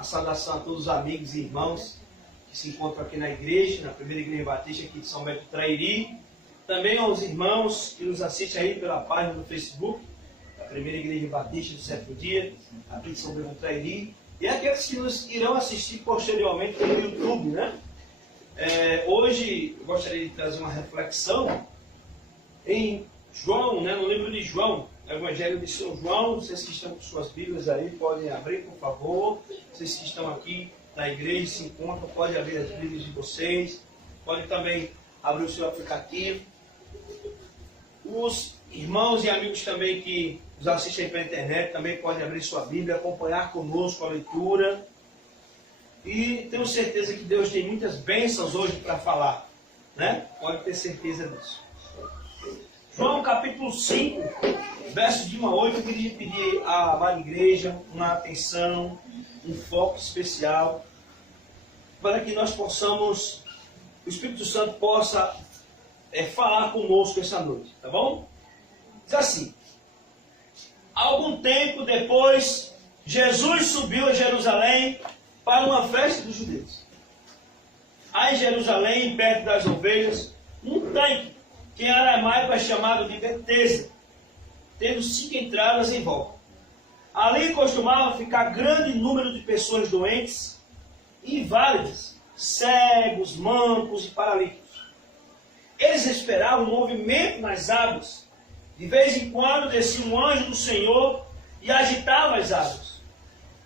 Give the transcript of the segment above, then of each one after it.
A saudação a todos os amigos e irmãos que se encontram aqui na igreja, na primeira igreja batista aqui de São Bento do Trairi. Também aos irmãos que nos assistem aí pela página do Facebook, da primeira igreja batista do sétimo dia, aqui de São Bento do Trairi. E aqueles que nos irão assistir posteriormente pelo YouTube, né? Hoje eu gostaria de trazer uma reflexão em João, né, no livro de João, Evangelho de São João. Vocês que estão com suas Bíblias aí, podem abrir, por favor. Vocês que estão aqui na igreja, se encontram, podem abrir as Bíblias de vocês. Podem também abrir o seu aplicativo. Os irmãos e amigos também que nos assistem pela internet, também podem abrir sua Bíblia, acompanhar conosco a leitura. E tenho certeza que Deus tem muitas bênçãos hoje para falar, né? Pode ter certeza disso. João capítulo 5, versos de 1 a 8, eu queria pedir à amada igreja uma atenção, um foco especial, para que nós possamos, o Espírito Santo possa falar conosco essa noite, tá bom? Diz assim: algum tempo depois, Jesus subiu a Jerusalém para uma festa dos judeus. Há em Jerusalém, perto das ovelhas, um tanque, que em aramaico é chamado de Betesda, tendo 5 entradas em volta. Ali costumava ficar grande número de pessoas doentes e inválidas, cegos, mancos e paralíticos. Eles esperavam um movimento nas águas. De vez em quando descia um anjo do Senhor e agitava as águas.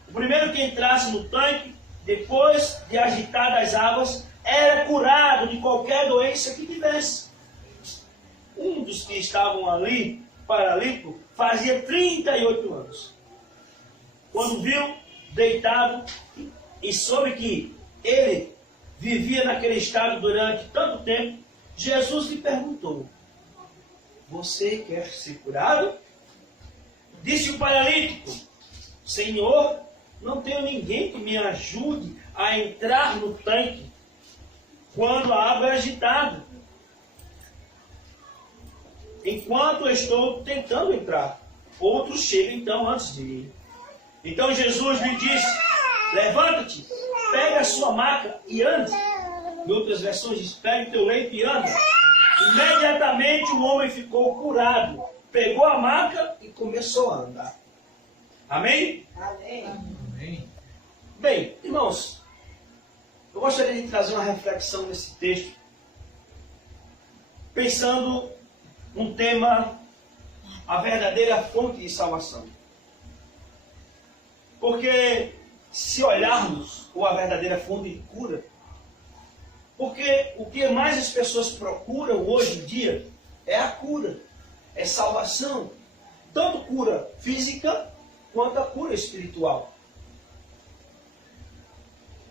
O primeiro que entrasse no tanque, depois de agitar as águas, era curado de qualquer doença que tivesse. Um dos que estavam ali, paralítico, fazia 38 anos. Quando viu deitado e soube que ele vivia naquele estado durante tanto tempo, Jesus lhe perguntou: você quer ser curado? Disse o paralítico: Senhor, não tenho ninguém que me ajude a entrar no tanque quando a água é agitada. Enquanto eu estou tentando entrar, outros chegam então antes de mim. Então Jesus lhe disse: levanta-te, pega a sua maca e ande. Em outras versões diz: pega o teu leito e anda. Imediatamente o homem ficou curado, pegou a maca e começou a andar. Amém? Amém. Amém. Bem, irmãos, eu gostaria de trazer uma reflexão nesse texto, pensando num tema: a verdadeira fonte de salvação. Porque se olharmos com a verdadeira fonte de cura, porque o que mais as pessoas procuram hoje em dia é a cura, é salvação. Tanto cura física quanto a cura espiritual.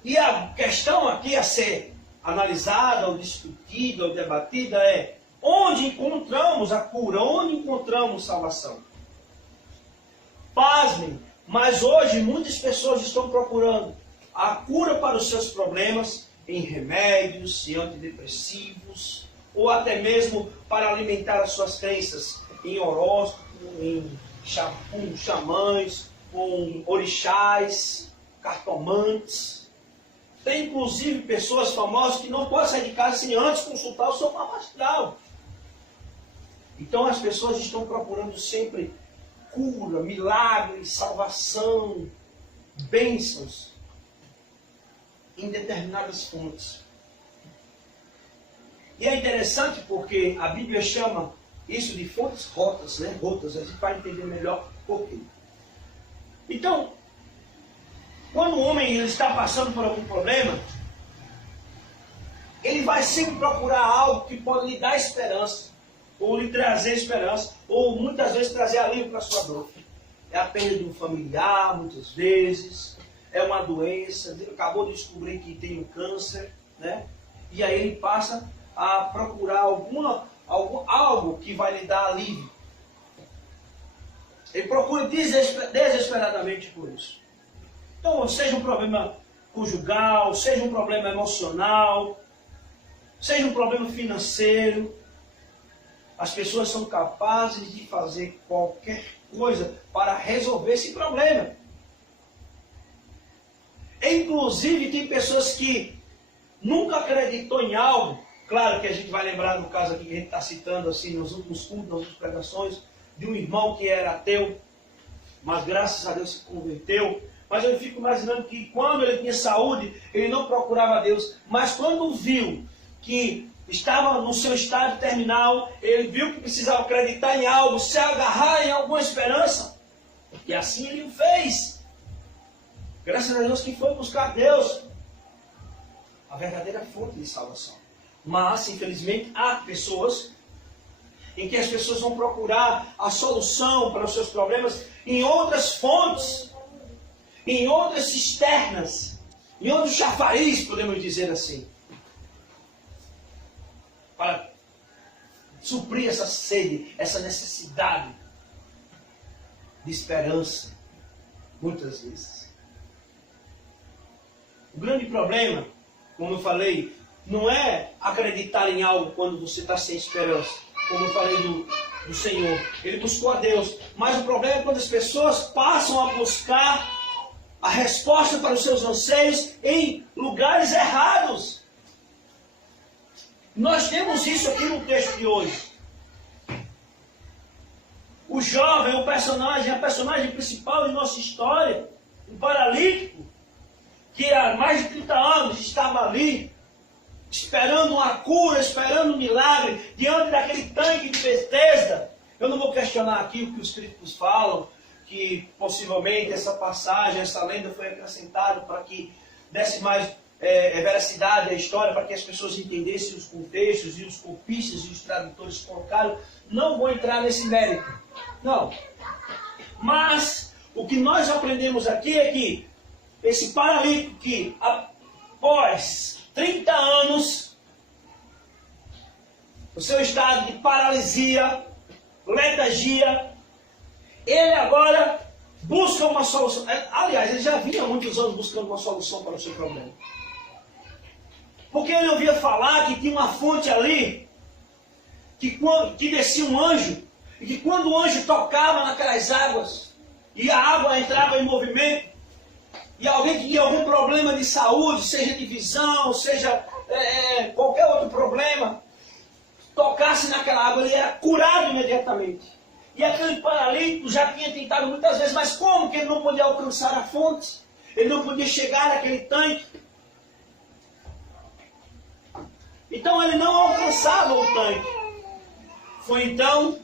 E a questão aqui a ser analisada, ou discutida, ou debatida é: onde encontramos a cura? Onde encontramos salvação? Pasmem, mas hoje muitas pessoas estão procurando a cura para os seus problemas em remédios, em antidepressivos, ou até mesmo para alimentar as suas crenças em horóscopo, com xamãs, com orixás, cartomantes. Tem inclusive pessoas famosas que não podem sair de casa sem antes consultar o seu mapa astral. Então as pessoas estão procurando sempre cura, milagres, salvação, bênçãos em determinadas fontes. E é interessante porque a Bíblia chama isso de fontes rotas, né? Rotas, a gente vai entender melhor por quê. Então, quando o homem está passando por algum problema, ele vai sempre procurar algo que pode lhe dar esperança, ou lhe trazer esperança, ou muitas vezes trazer alívio para a sua dor. É a perda de um familiar, muitas vezes, é uma doença, acabou de descobrir que tem um câncer, né? E aí ele passa a procurar algo que vai lhe dar alívio. Ele procura desesperadamente por isso. Então, seja um problema conjugal, seja um problema emocional, seja um problema financeiro, as pessoas são capazes de fazer qualquer coisa para resolver esse problema. inclusive, tem pessoas que nunca acreditou em algo. Claro que a gente vai lembrar no caso aqui que a gente está citando assim nos últimos cultos, nas últimas pregações, de um irmão que era ateu, mas graças a Deus se converteu. Mas eu fico imaginando que quando ele tinha saúde, ele não procurava Deus. Mas quando viu que estava no seu estado terminal, ele viu que precisava acreditar em algo, se agarrar em alguma esperança. E assim ele o fez. Graças a Deus que foi buscar Deus, a verdadeira fonte de salvação. Mas, infelizmente, há pessoas em que as pessoas vão procurar a solução para os seus problemas em outras fontes, em outras cisternas, em outros chafariz, podemos dizer assim, para suprir essa sede, essa necessidade de esperança, muitas vezes. O grande problema, como eu falei, não é acreditar em algo quando você está sem esperança, como eu falei do Senhor. Ele buscou a Deus, mas o problema é quando as pessoas passam a buscar a resposta para os seus anseios em lugares errados. Nós temos isso aqui no texto de hoje. O jovem, a personagem principal de nossa história, um paralítico, que há mais de 30 anos estava ali, esperando uma cura, esperando um milagre, diante daquele tanque de Betesda. Eu não vou questionar aqui o que os críticos falam, que possivelmente essa passagem, essa lenda foi acrescentada para que desse mais veracidade à história, para que as pessoas entendessem os contextos e os copistas e os tradutores colocaram. Não vou entrar nesse mérito, não. Mas o que nós aprendemos aqui é que esse paralítico que após 30 anos, o seu estado de paralisia, letargia, ele agora busca uma solução. Aliás, ele já vinha há muitos anos buscando uma solução para o seu problema. Porque ele ouvia falar que tinha uma fonte ali, que descia um anjo, e que quando o anjo tocava naquelas águas, e a água entrava em movimento, e alguém que tinha algum problema de saúde, seja de visão, seja qualquer outro problema, tocasse naquela água, ele era curado imediatamente. E aquele paralítico já tinha tentado muitas vezes, mas como que ele não podia alcançar a fonte? Ele não podia chegar naquele tanque. Então ele não alcançava o tanque. Foi então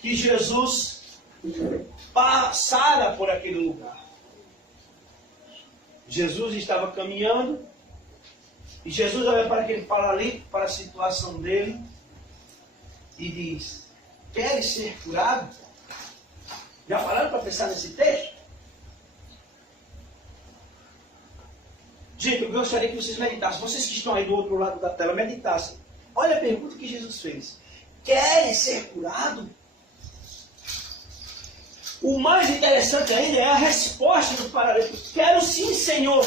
que Jesus passara por aquele lugar. Jesus estava caminhando, e Jesus olha para aquele paralítico, para a situação dele, e diz: queres ser curado? Já pararam para pensar nesse texto? Gente, eu gostaria que vocês meditassem. Vocês que estão aí do outro lado da tela, meditassem. Olha a pergunta que Jesus fez. Queres ser curado? O mais interessante ainda é a resposta do paralítico. Quero sim, Senhor.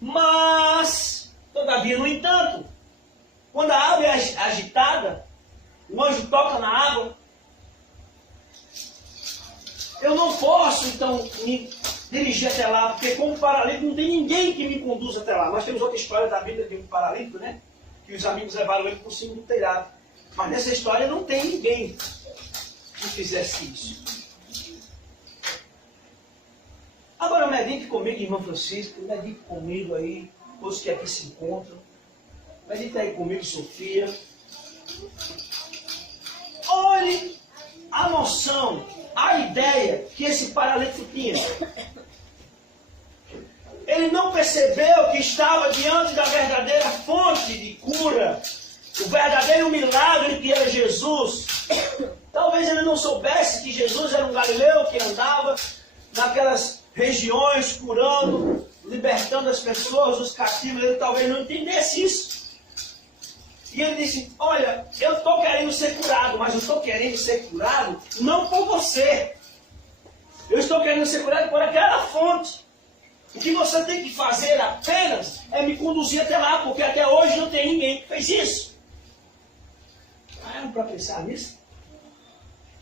Mas, todavia, no entanto, quando a água é agitada, o anjo toca na água, eu não posso, então, me dirigir até lá, porque como paralítico não tem ninguém que me conduza até lá. Nós temos outra história da Bíblia de um paralítico, né? Que os amigos levaram ele por cima do telhado. Mas nessa história não tem ninguém que fizesse isso. Agora medite comigo, irmão Francisco, medite comigo aí, todos que aqui se encontram. Medite aí comigo, Sofia. Olhe a noção, a ideia que esse paralítico tinha. Ele não percebeu que estava diante da verdadeira fonte de cura, o verdadeiro milagre que era Jesus. Talvez ele não soubesse que Jesus era um galileu que andava naquelas regiões curando, libertando as pessoas, os cativos. Ele talvez não entendesse isso. E ele disse: olha, eu estou querendo ser curado, mas eu estou querendo ser curado não por você. Eu estou querendo ser curado por aquela fonte. O que você tem que fazer apenas é me conduzir até lá, porque até hoje não tem ninguém que fez isso. Pararam para pensar nisso?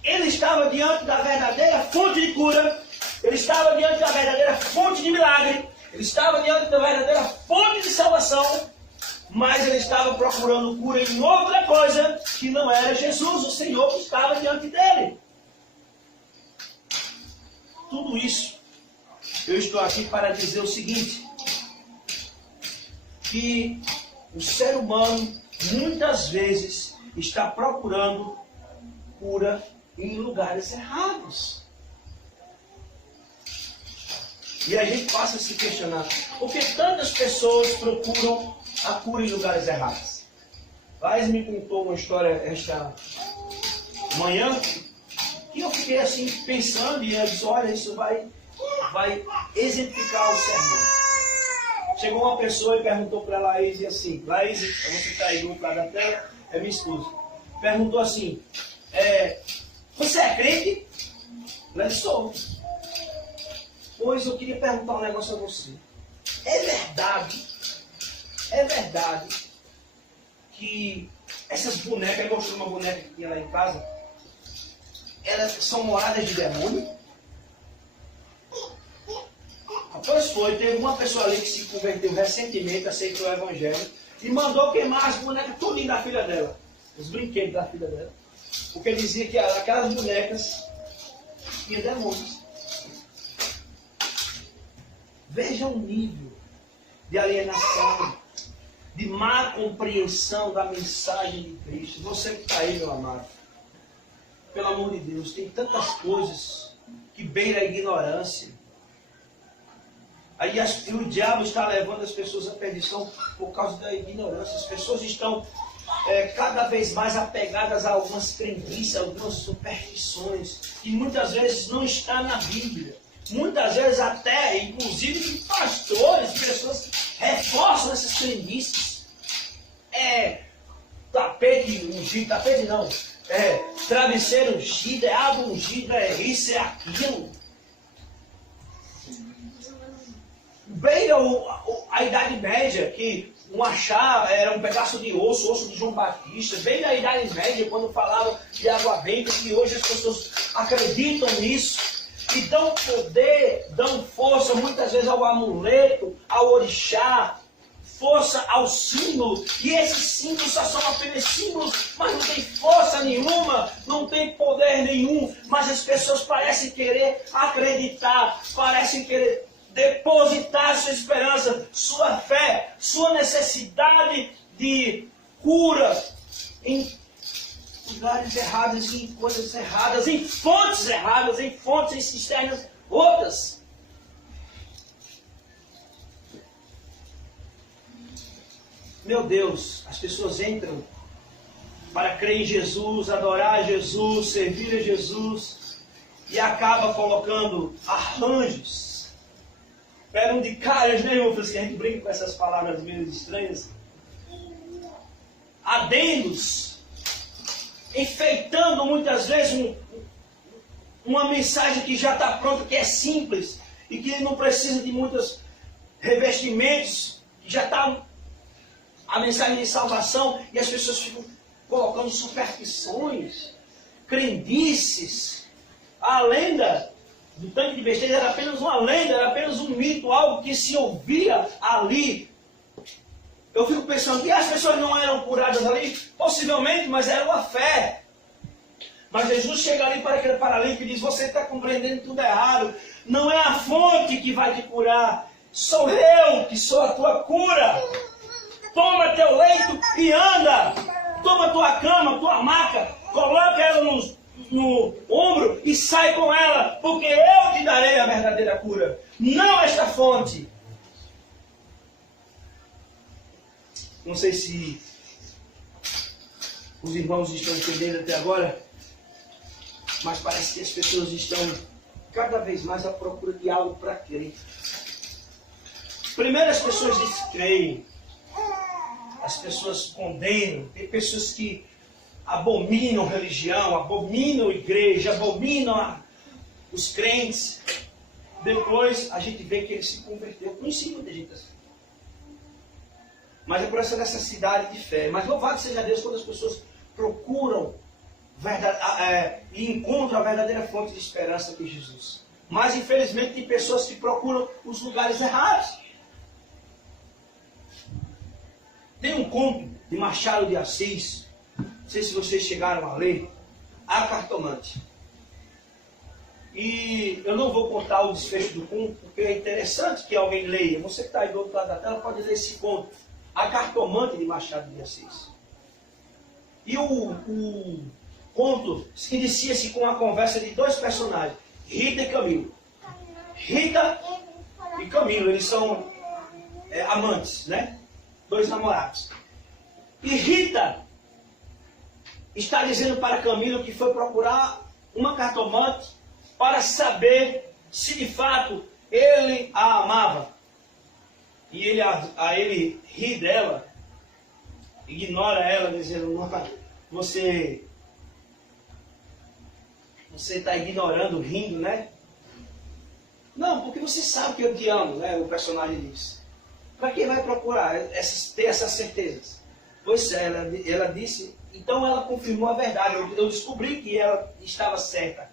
Ele estava diante da verdadeira fonte de cura, ele estava diante da verdadeira fonte de milagre, Ele estava diante da verdadeira fonte de salvação, mas ele estava procurando cura em outra coisa que não era Jesus, o Senhor que estava diante dele. Tudo isso, eu estou aqui para dizer o seguinte, que o ser humano muitas vezes está procurando cura em lugares errados. E a gente passa a se questionar, por que tantas pessoas procuram a cura em lugares errados? Laís me contou uma história esta manhã, que eu fiquei assim pensando, e eu disse, olha, isso vai exemplificar o sermão. Chegou uma pessoa e perguntou para a Laís assim, Laís, você está aí no lugar da tela, é minha esposa, perguntou assim, você é crente? Ela disse, sou. Pois eu queria perguntar um negócio a você. É verdade que essas bonecas, eu gostei de uma boneca que tinha lá em casa, elas são moradas de demônio? Pois foi, teve uma pessoa ali que se converteu recentemente, aceitou o evangelho e mandou queimar as bonecas tudinho da filha dela, os brinquedos da filha dela, porque dizia que aquelas bonecas tinham demônios. Veja o nível de alienação, de má compreensão da mensagem de Cristo. Você que está aí, meu amado, pelo amor de Deus, tem tantas coisas que beira a ignorância. Aí o diabo está levando as pessoas à perdição por causa da ignorância. As pessoas estão cada vez mais apegadas a algumas crendices, algumas superstições, que muitas vezes não está na Bíblia. Muitas vezes até, inclusive, pastores, pessoas reforçam essas crendices. Tapete ungido, tapete não. Travesseiro ungido, água ungida, isso, é aquilo. Beira a Idade Média, que um achar era um pedaço de osso de João Batista. Bem na Idade Média, quando falavam de água benta, que hoje as pessoas acreditam nisso. E dão poder, dão força muitas vezes ao amuleto, ao orixá, força ao símbolo. E esses símbolos só são apenas símbolos, mas não tem força nenhuma, não tem poder nenhum. Mas as pessoas parecem querer acreditar, parecem querer depositar sua esperança, sua fé, sua necessidade de cura em lugares errados, em coisas erradas, em fontes erradas, em fontes cisternas outras. Meu Deus, as pessoas entram para crer em Jesus, adorar a Jesus, servir a Jesus, e acaba colocando arranjos, perundicárias, né, irmão? A gente brinca com essas palavras meio estranhas. Adendos, enfeitando muitas vezes uma mensagem que já está pronta, que é simples e que não precisa de muitos revestimentos, que já está a mensagem de salvação, e as pessoas ficam colocando superstições, crendices. A lenda do tanque de besteira era apenas uma lenda, era apenas um mito, algo que se ouvia ali. Eu fico pensando que as pessoas não eram curadas ali, possivelmente, mas era uma fé. Mas Jesus chega ali para aquele paralítico e diz, você está compreendendo tudo errado. Não é a fonte que vai te curar, sou eu que sou a tua cura. Toma teu leito e anda. Toma tua cama, tua maca, coloca ela no ombro e sai com ela, porque eu te darei a verdadeira cura, não esta fonte. Não sei se os irmãos estão entendendo até agora, mas parece que as pessoas estão cada vez mais à procura de algo para crer. Primeiro as pessoas descreem, as pessoas condenam, tem pessoas que abominam religião, abominam igreja, abominam os crentes. Depois a gente vê que ele se converteu. Não ensino de gente assim. Mas é por essa necessidade de fé. Mas louvado seja Deus quando as pessoas procuram e encontram a verdadeira fonte de esperança que é Jesus. Mas infelizmente tem pessoas que procuram os lugares errados. Tem um conto de Machado de Assis, não sei se vocês chegaram a ler, A Cartomante. E eu não vou contar o desfecho do conto, porque é interessante que alguém leia. Você que está aí do outro lado da tela pode ler esse conto, A Cartomante de Machado de Assis. E o conto inicia-se com a conversa de dois personagens, Rita e Camilo. Rita e Camilo, eles são amantes, né? Dois namorados. E Rita está dizendo para Camilo que foi procurar uma cartomante para saber se de fato ele a amava. E ele ri dela, ignora ela, dizendo: você está ignorando, rindo, né? Não, porque você sabe que eu te amo, né? O personagem diz. Para quem vai procurar ter essas certezas? Pois é, ela disse, então ela confirmou a verdade. Eu descobri que ela estava certa.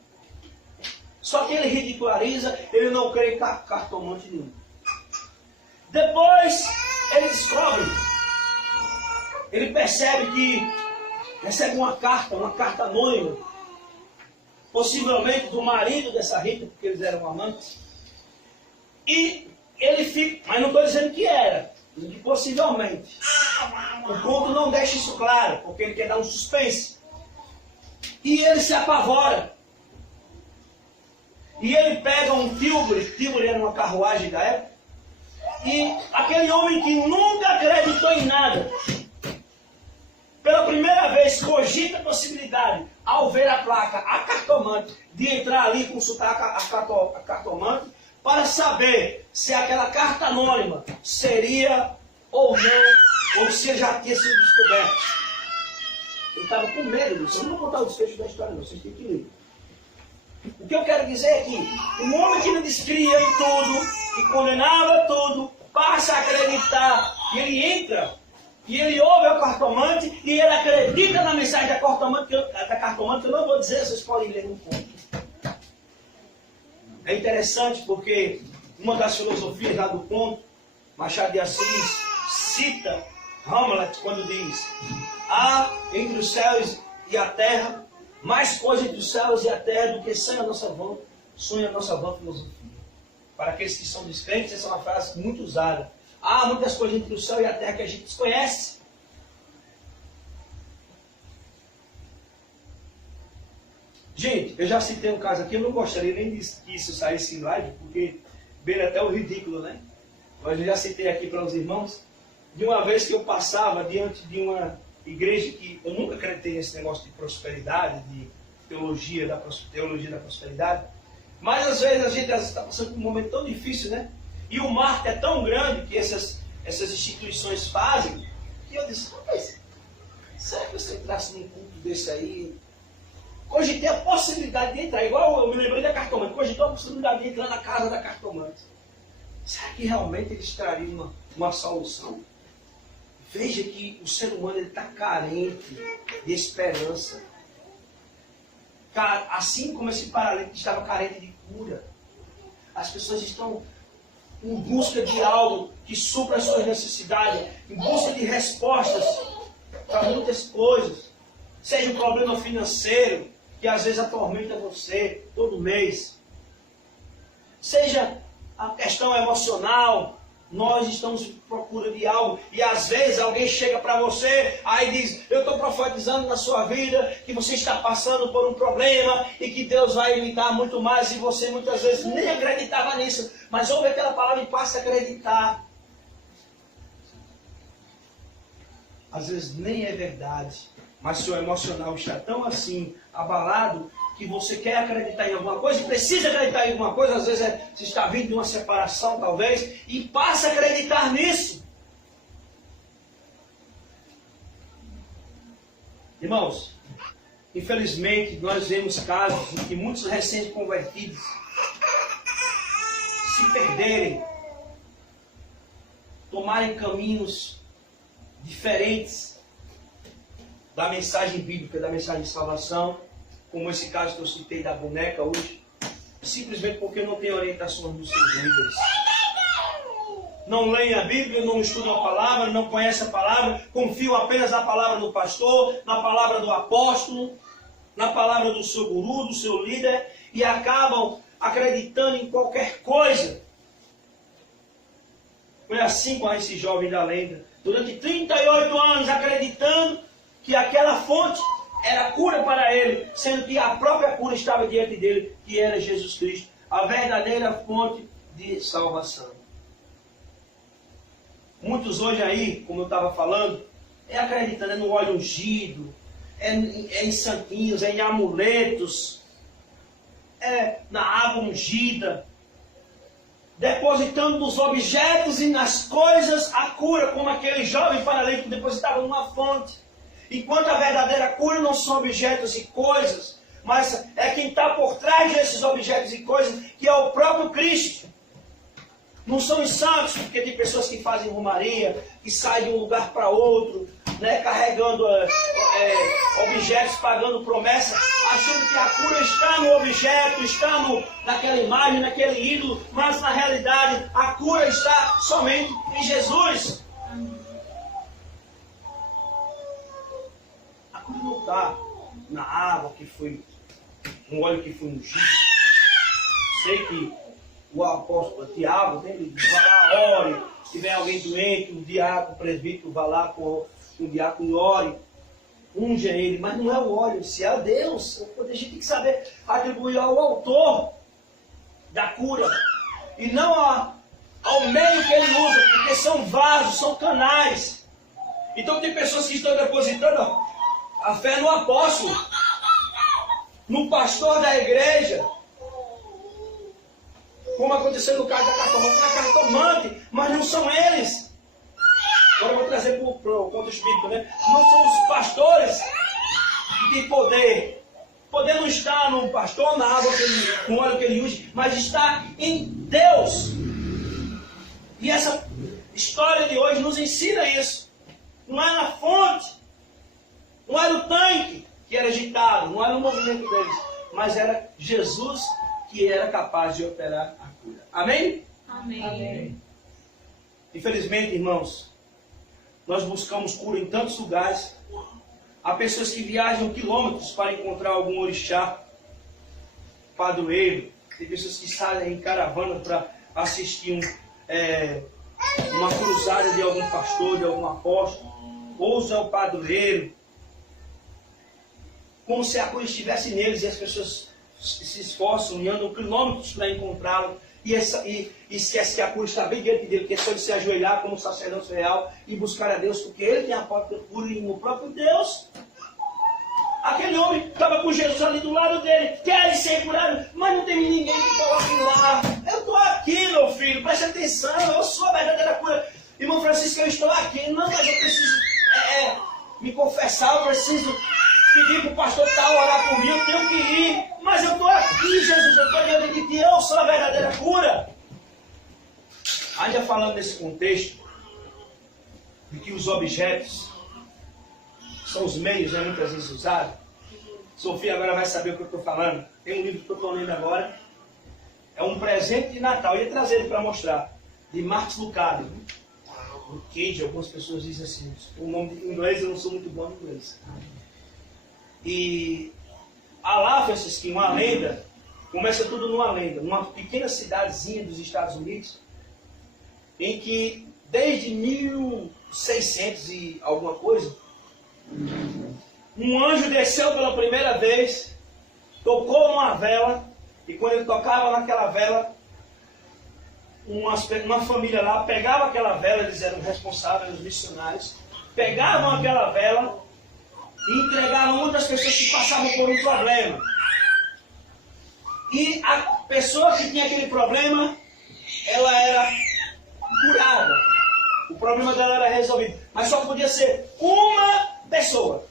Só que ele ridiculariza, ele não crê em cartomante nenhum. Depois ele descobre, ele percebe que recebe uma carta anônima, possivelmente do marido dessa Rita, porque eles eram amantes. E ele fica, mas não estou dizendo que era, que possivelmente. O conto não deixa isso claro, porque ele quer dar um suspense. E ele se apavora. E ele pega um tílburi era uma carruagem da época, e aquele homem que nunca acreditou em nada, pela primeira vez cogita a possibilidade, ao ver a placa, a cartomante, de entrar ali e consultar a cartomante, para saber se aquela carta anônima seria ou não, ou se já tinha sido descoberta. Ele estava com medo disso. Eu não vou contar o desfecho da história, não, vocês têm que ler. O que eu quero dizer é que um homem que não descria em tudo, que condenava tudo, passa a acreditar, e ele entra, e ele ouve a cartomante, e ele acredita na mensagem da cartomante, que eu não vou dizer, vocês podem ler um pouco. É interessante porque uma das filosofias lá do conto, Machado de Assis cita Hamlet quando diz: há entre os céus e a terra mais coisa entre os céus e a terra do que sonha a nossa vã filosofia. Para aqueles que são descrentes, essa é uma frase muito usada. Há muitas coisas entre o céu e a terra que a gente desconhece. Gente, eu já citei um caso aqui, eu não gostaria nem que isso saísse em live, porque beira até o ridículo, né? Mas eu já citei aqui para os irmãos, de uma vez que eu passava diante de uma igreja que eu nunca acreditei nesse negócio de prosperidade, de teologia da prosperidade, mas às vezes a gente está passando por um momento tão difícil, né? E o marco é tão grande que essas instituições fazem, que eu disse: mas será que você entrasse num culto desse aí? Cogitei a possibilidade de entrar, igual eu me lembrei da cartomante, cogitou a possibilidade de entrar na casa da cartomante. Será que realmente eles trariam uma solução? Veja que o ser humano está carente de esperança. Assim como esse paralítico estava carente de cura. As pessoas estão em busca de algo que supra as suas necessidades, em busca de respostas para muitas coisas. Seja um problema financeiro, que às vezes atormenta você todo mês. Seja a questão emocional, nós estamos em procura de algo. E às vezes alguém chega para você, aí diz: eu estou profetizando na sua vida, que você está passando por um problema, e que Deus vai lhe dar muito mais, e você muitas vezes nem acreditava nisso. Mas ouve aquela palavra e passa a acreditar. Às vezes nem é verdade, mas seu emocional está tão assim, abalado, que você quer acreditar em alguma coisa, e precisa acreditar em alguma coisa, às vezes você está vindo de uma separação talvez, e passa a acreditar nisso. Irmãos, infelizmente nós vemos casos em que muitos recém-convertidos se perderem, tomarem caminhos diferentes da mensagem bíblica, da mensagem de salvação, como esse caso que eu citei da boneca hoje, simplesmente porque não tem orientação dos seus líderes. não leem a Bíblia, não estudam a palavra, não conhecem a palavra, confiam apenas na palavra do pastor, na palavra do apóstolo, na palavra do seu guru, do seu líder, e acabam acreditando em qualquer coisa. Foi assim com esse jovem da lenda. Durante 38 anos acreditando que aquela fonte era cura para ele, sendo que a própria cura estava diante dele, que era Jesus Cristo, a verdadeira fonte de salvação. Muitos hoje aí, como eu estava falando, acreditando no óleo ungido, em santinhos, em amuletos, na água ungida, depositando nos objetos e nas coisas a cura, como aquele jovem paralítico depositava numa fonte. Enquanto a verdadeira cura não são objetos e coisas, mas é quem está por trás desses objetos e coisas, que é o próprio Cristo. Não são os santos, porque tem pessoas que fazem romaria, que saem de um lugar para outro, né, carregando objetos, pagando promessas, achando que a cura está no objeto, está naquela imagem, naquele ídolo, mas na realidade a cura está somente em Jesus. A cura não está na água que foi, no óleo que foi ungido. Sei que o apóstolo Tiago, ele vai lá, ore. Se tiver alguém doente, o diácono, o presbítero, vai lá com o diácono e ore. Unge ele, mas não é o óleo, se é Deus. A gente tem que saber atribuir ao autor da cura. E não ao meio que ele usa, porque são vasos, são canais. Então tem pessoas que estão depositando a fé no apóstolo, no pastor da igreja, como aconteceu no caso da cartomante, mas não são eles. Agora eu vou trazer para o contexto bíblico, né? Não são os pastores que têm poder. Poder não está no pastor, na água, no óleo que ele usa, mas está em Deus. E essa história de hoje nos ensina isso. Não é na fonte, não era o tanque que era agitado, não era o movimento deles, mas era Jesus que era capaz de operar a cura. Amém? Amém. Amém. Infelizmente, irmãos, nós buscamos cura em tantos lugares. Há pessoas que viajam quilômetros para encontrar algum orixá, padroeiro. Tem pessoas que saem em caravana para assistir uma cruzada de algum pastor, de algum apóstolo. Ousa o padroeiro, como se a cura estivesse neles, e as pessoas se esforçam e andam quilômetros para encontrá-lo, e esquece que a cura está bem diante dele, que é só de se ajoelhar como sacerdote real e buscar a Deus, porque ele tem a porta cura no próprio Deus. Aquele homem estava com Jesus ali do lado dele, quer ser curado, mas não tem ninguém que coloque lá. Eu estou aqui, meu filho, preste atenção, eu sou a verdadeira cura. Irmão Francisco, eu estou aqui, não, mas eu preciso me confessar, eu preciso pedir para o pastor tal orar por mim, eu tenho que ir. Mas eu estou aqui, Jesus, eu estou diante de ti, eu sou a verdadeira cura. Ainda falando nesse contexto, de que os objetos são os meios, né, muitas vezes usados. Sofia agora vai saber o que eu estou falando. Tem um livro que eu estou lendo agora. É um presente de Natal. Eu ia trazer ele para mostrar. De Marcos Lucado. Lucade, algumas pessoas dizem assim. O nome em inglês, eu não sou muito bom em inglês. E há lá, Francisco, uma lenda. Começa tudo numa lenda. Numa pequena cidadezinha dos Estados Unidos. Em que desde 1600 e alguma coisa, um anjo desceu pela primeira vez, tocou numa vela, e quando ele tocava naquela vela, uma família lá pegava aquela vela, eles eram responsáveis, os missionários, pegavam aquela vela e entregavam muitas pessoas que passavam por um problema. E a pessoa que tinha aquele problema, ela era curada. O problema dela era resolvido. Mas só podia ser uma pessoa.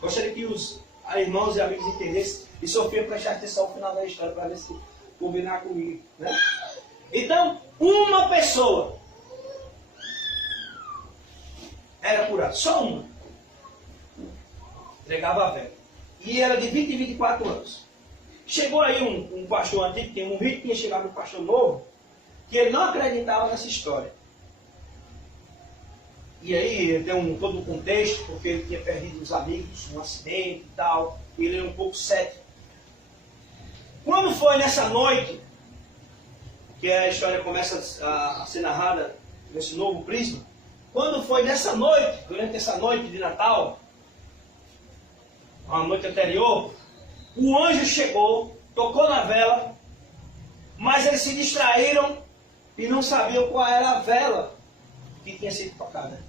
Gostaria que os irmãos e amigos entendessem. E Sofia prestar atenção ao final da história para ver se combinar comigo. Né? Então, uma pessoa era curada. Só uma. Entregava a vela. E era de 20 e 24 anos. Chegou aí um pastor antigo, tinha morrido, tinha chegado um pastor novo, que ele não acreditava nessa história. E aí tem todo um contexto, porque ele tinha perdido os amigos num acidente e tal. E ele era um pouco cético. Quando foi nessa noite, que a história começa a ser narrada nesse novo prisma, quando foi nessa noite, durante essa noite de Natal, a noite anterior, o anjo chegou, tocou na vela, mas eles se distraíram e não sabiam qual era a vela que tinha sido tocada.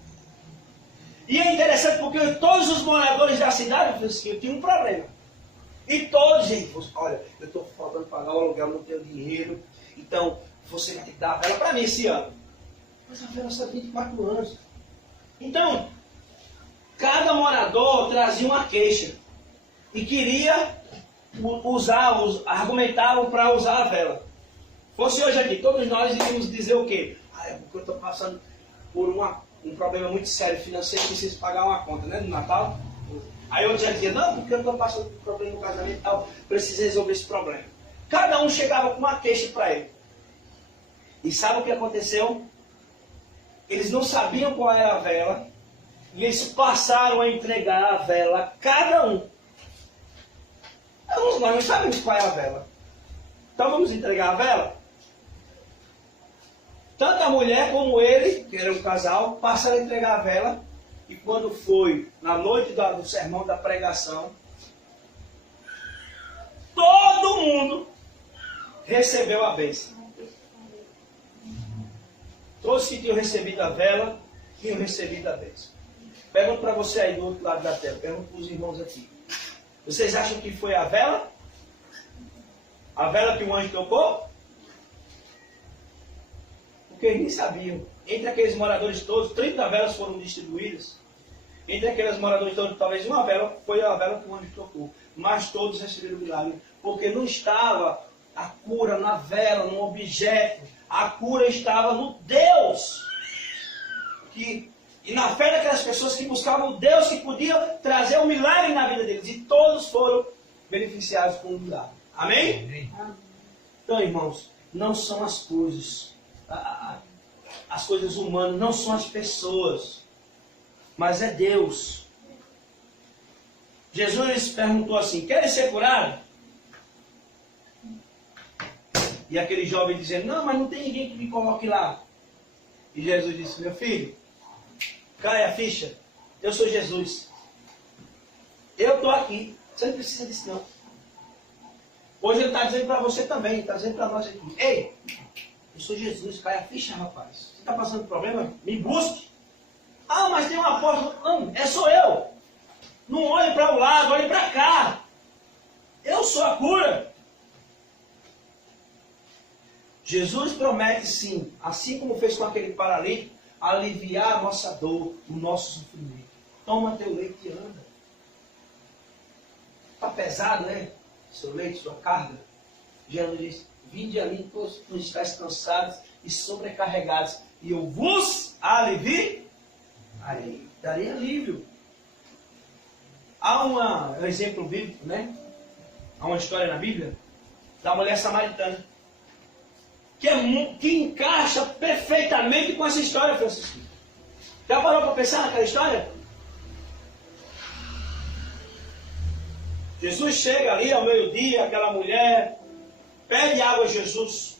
E é interessante porque todos os moradores da cidade tinham um problema. E todos, gente, olha, eu estou faltando pagar o aluguel, não tenho dinheiro, então você vai ter que dar a vela para mim esse ano. Mas a vela só tem 24 anos. Então, cada morador trazia uma queixa e queria argumentavam para usar a vela. Fosse hoje aqui, todos nós iríamos dizer o quê? É porque eu estou passando por um problema muito sério financeiro, preciso pagar uma conta, né, no Natal. Aí outro já dizia, não, porque eu estou passando por um problema no casamento e tal, preciso resolver esse problema. Cada um chegava com uma queixa para ele. E sabe o que aconteceu? Eles não sabiam qual era a vela, e eles passaram a entregar a vela a cada um. Nós não sabemos qual é a vela. Então vamos entregar a vela? Tanto a mulher como ele, que era um casal, passaram a entregar a vela. E quando foi na noite do sermão da pregação, todo mundo recebeu a bênção. Todos que tinham recebido a vela, tinham recebido a bênção. Pergunto para você aí do outro lado da tela, pergunto para os irmãos aqui. Vocês acham que foi a vela? A vela que o anjo tocou? Porque eles nem sabiam. Entre aqueles moradores todos, 30 velas foram distribuídas. Entre aqueles moradores todos, talvez uma vela foi a vela que o anjo tocou. Mas todos receberam o milagre. Porque não estava a cura na vela, no objeto. A cura estava no Deus. E na fé daquelas pessoas que buscavam o Deus que podia trazer um milagre na vida deles. E todos foram beneficiados com o milagre. Amém? Amém. Então, irmãos, não são as coisas. As coisas humanas, não são as pessoas. Mas é Deus. Jesus perguntou assim, querem ser curados? E aquele jovem dizendo, não, mas não tem ninguém que me coloque lá. E Jesus disse, meu filho, cai a ficha, eu sou Jesus. Eu estou aqui, você não precisa disso não. Hoje ele está dizendo para você também, está dizendo para nós aqui, ei, eu sou Jesus, cai a ficha, rapaz. Você está passando problema? Me busque. Ah, mas tem uma porta. Não, sou eu. Não olhe para o lado, olhe para cá. Eu sou a cura. Jesus promete sim, assim como fez com aquele paralítico, aliviar a nossa dor, o nosso sofrimento. Toma teu leite e anda. Está pesado, né? Seu leite, sua carga. Jesus diz, vinde a mim todos os estáis cansados e sobrecarregados, e eu vos aliviarei. Darei alívio. Há um exemplo bíblico, né? Há uma história na Bíblia da mulher samaritana que encaixa perfeitamente com essa história, Francisco. Já parou para pensar naquela história? Jesus chega ali ao meio-dia, aquela mulher pede água a Jesus.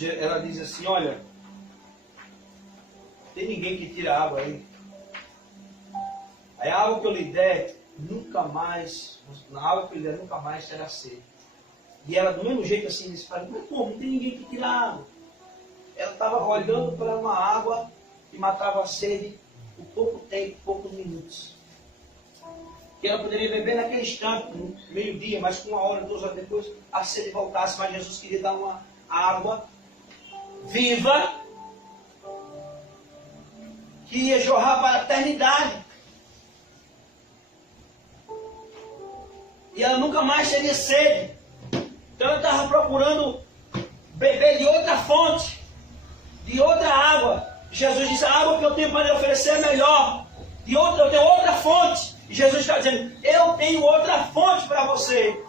Ela diz assim, olha, tem ninguém que tira água aí. A água que eu lhe der, nunca mais, na água que eu lhe der, nunca mais terá sede. E ela, do mesmo jeito assim, disse, mas como? Não tem ninguém que tira água. Ela estava olhando para uma água que matava a sede por pouco tempo, poucos minutos. Que ela poderia beber naquele instante, no meio-dia, mas com 1 hora, 2 horas depois, a sede voltasse. Mas Jesus queria dar uma água viva, que ia jorrar para a eternidade. E ela nunca mais teria sede. Então ela estava procurando beber de outra fonte, de outra água. Jesus disse, a água que eu tenho para lhe oferecer é melhor. Eu tenho outra fonte. E Jesus está dizendo, eu tenho outra fonte para você.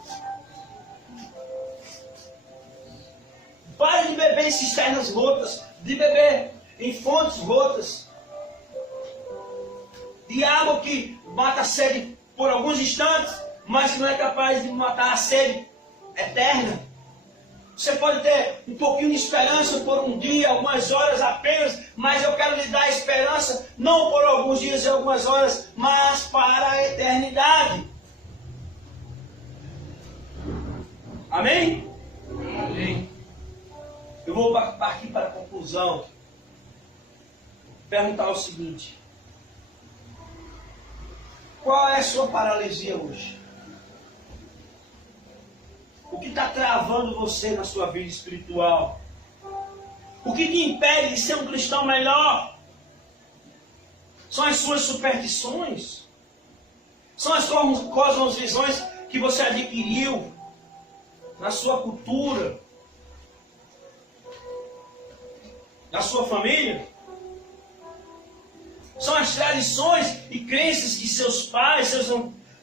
Pare de beber beber em cisternas rotas, de beber em fontes rotas, de água que mata a sede por alguns instantes, mas que não é capaz de matar a sede eterna. Você pode ter um pouquinho de esperança por um dia, algumas horas apenas, mas eu quero lhe dar esperança, não por alguns dias e algumas horas, mas para a eternidade. Amém? Amém. Eu vou partir para a conclusão. Perguntar o seguinte: qual é a sua paralisia hoje? O que está travando você na sua vida espiritual? O que te impede de ser um cristão melhor? São as suas superstições? São as cosmovisões que você adquiriu na sua cultura? Na sua família? São as tradições e crenças que seus pais, seus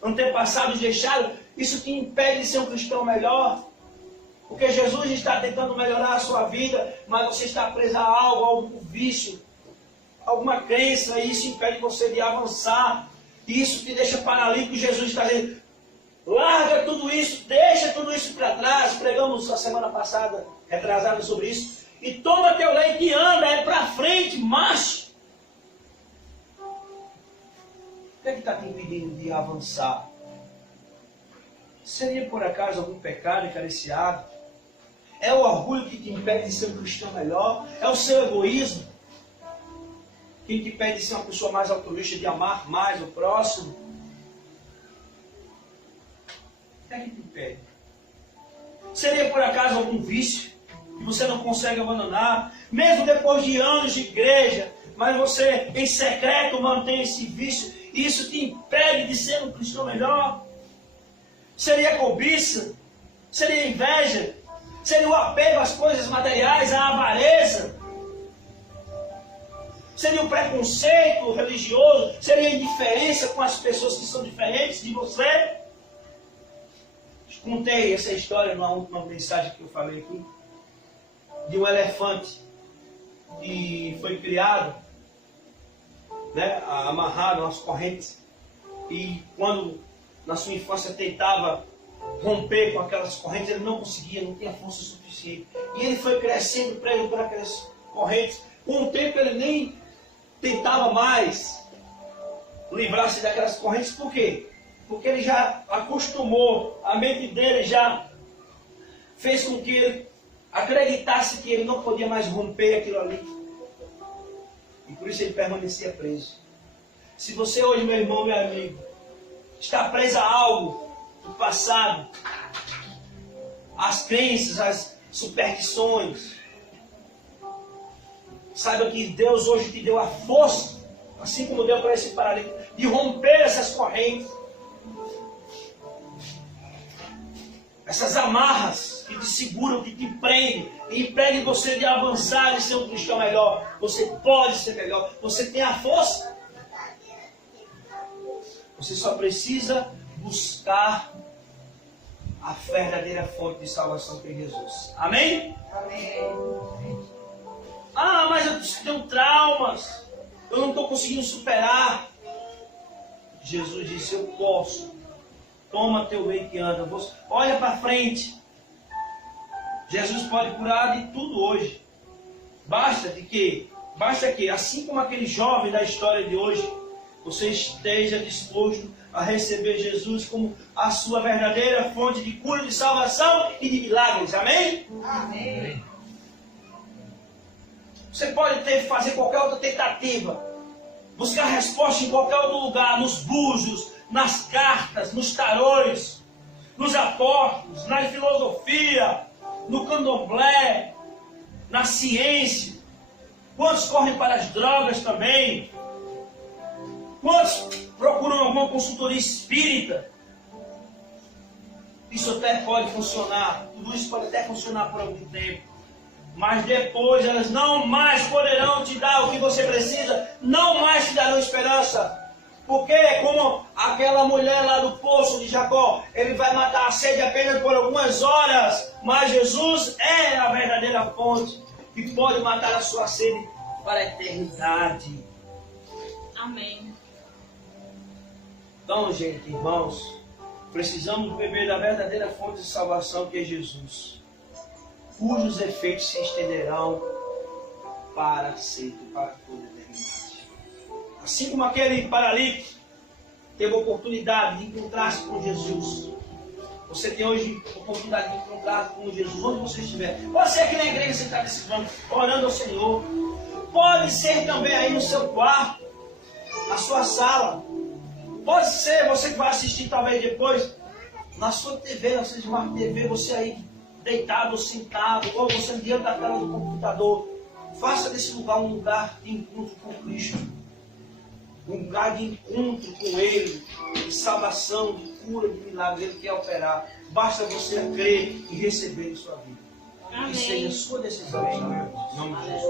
antepassados deixaram? Isso te impede de ser um cristão melhor? Porque Jesus está tentando melhorar a sua vida, mas você está preso a algo, a algum vício, alguma crença, e isso impede você de avançar. E isso te deixa paralítico. Jesus está dizendo: larga tudo isso, deixa tudo isso para trás. Pregamos a semana passada, retrasada, sobre isso. E toma teu leite e anda, é para frente, marcha. O que é que está te impedindo de avançar? Seria por acaso algum pecado acariciado? É o orgulho que te impede de ser um cristão melhor? É o seu egoísmo que te impede de ser uma pessoa mais altruísta, de amar mais o próximo? O que é que te impede? Seria por acaso algum vício que você não consegue abandonar? Mesmo depois de anos de igreja, mas você em secreto mantém esse vício, e isso te impede de ser um cristão melhor? Seria cobiça? Seria inveja? Seria o apego às coisas materiais, à avareza? Seria o preconceito religioso? Seria a indiferença com as pessoas que são diferentes de você? Contei essa história numa última mensagem que eu falei aqui, de um elefante que foi criado, né, amarrado nas correntes, e quando na sua infância tentava romper com aquelas correntes, ele não conseguia, não tinha força suficiente. E ele foi crescendo preso por aquelas correntes. Com o tempo ele nem tentava mais livrar-se daquelas correntes. Por quê? Porque ele já acostumou, a mente dele já fez com que ele acreditasse que ele não podia mais romper aquilo ali. E por isso ele permanecia preso. Se você hoje, meu irmão, meu amigo, está preso a algo do passado, as crenças, as superstições, saiba que Deus hoje te deu a força, assim como deu para esse paralítico, de romper essas correntes, essas amarras que te seguram, que te prendem, e impedem você de avançar e ser um cristão melhor. Você pode ser melhor, você tem a força. Você só precisa buscar a verdadeira fonte de salvação, que é Jesus. Amém? Amém. Ah, mas eu tenho traumas, eu não estou conseguindo superar. Jesus disse: eu posso. Toma teu leite e anda. Olha para frente. Jesus pode curar de tudo hoje. Basta que, assim como aquele jovem da história de hoje, você esteja disposto a receber Jesus como a sua verdadeira fonte de cura, de salvação e de milagres. Amém? Amém. Você pode fazer qualquer outra tentativa, buscar resposta em qualquer outro lugar, nos búzios, nas cartas, nos tarôs, nos apóstolos, na filosofia, no candomblé, na ciência. Quantos correm para as drogas também? Quantos procuram alguma consultoria espírita? Isso até pode funcionar, tudo isso pode até funcionar por algum tempo, mas depois elas não mais poderão te dar o que você precisa, não mais te darão esperança. Porque é como aquela mulher lá do poço de Jacó, ele vai matar a sede apenas por algumas horas, mas Jesus é a verdadeira fonte. que pode matar a sua sede para a eternidade. Amém. Então, gente, irmãos, precisamos beber da verdadeira fonte de salvação que é Jesus, cujos efeitos se estenderão para sempre, para toda a eternidade. Assim como aquele paralítico teve a oportunidade de encontrar-se com Jesus, você tem hoje a oportunidade de encontrar com Jesus, onde você estiver. Pode ser aqui na igreja, sentado nesse banco, orando ao Senhor. Pode ser também aí no seu quarto, na sua sala. Pode ser você que vai assistir talvez depois na sua TV, na sua Smart TV, você aí deitado ou sentado, ou você diante da tela do computador. Faça desse lugar um lugar de encontro com Cristo. Um lugar de encontro com Ele, de salvação, de cura, de milagre. Ele quer operar. Basta você crer e receber em sua vida. Amém. Que seja a sua decisão. Em nome de Jesus.